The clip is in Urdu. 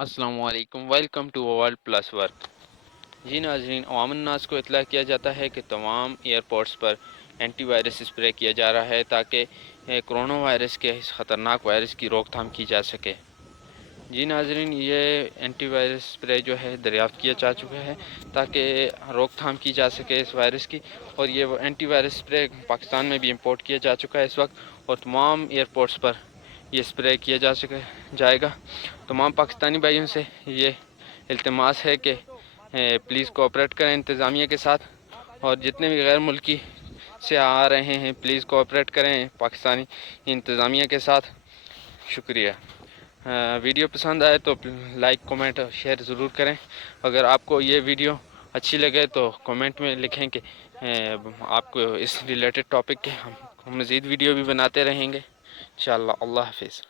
السلام علیکم، welcome to world plus work. جی ناظرین، عوام الناس کو اطلاع کیا جاتا ہے کہ تمام ایئرپورٹس پر اینٹی وائرس اسپرے کیا جا رہا ہے تاکہ کرونا وائرس کے اس خطرناک وائرس کی روک تھام کی جا سکے۔ جی ناظرین، یہ اینٹی وائرس اسپرے جو ہے دریافت کیا جا چکا ہے تاکہ روک تھام کی جا سکے اس وائرس کی، اور یہ اینٹی وائرس اسپرے پاکستان میں بھی امپورٹ کیا جا چکا ہے اس وقت، اور تمام ایئرپورٹس پر یہ اسپرے کیا جائے گا۔ تمام پاکستانی بھائیوں سے یہ التماس ہے کہ پلیز کوآپریٹ کریں انتظامیہ کے ساتھ، اور جتنے بھی غیر ملکی سے آ رہے ہیں پلیز کوآپریٹ کریں پاکستانی انتظامیہ کے ساتھ۔ شکریہ۔ ویڈیو پسند آئے تو لائک، کومنٹ اور شیئر ضرور کریں۔ اگر آپ کو یہ ویڈیو اچھی لگے تو کومنٹ میں لکھیں کہ آپ کو اس ریلیٹڈ ٹاپک کے ہم مزید ویڈیو بھی بناتے رہیں گے انشاءاللہ۔ اللہ حافظ۔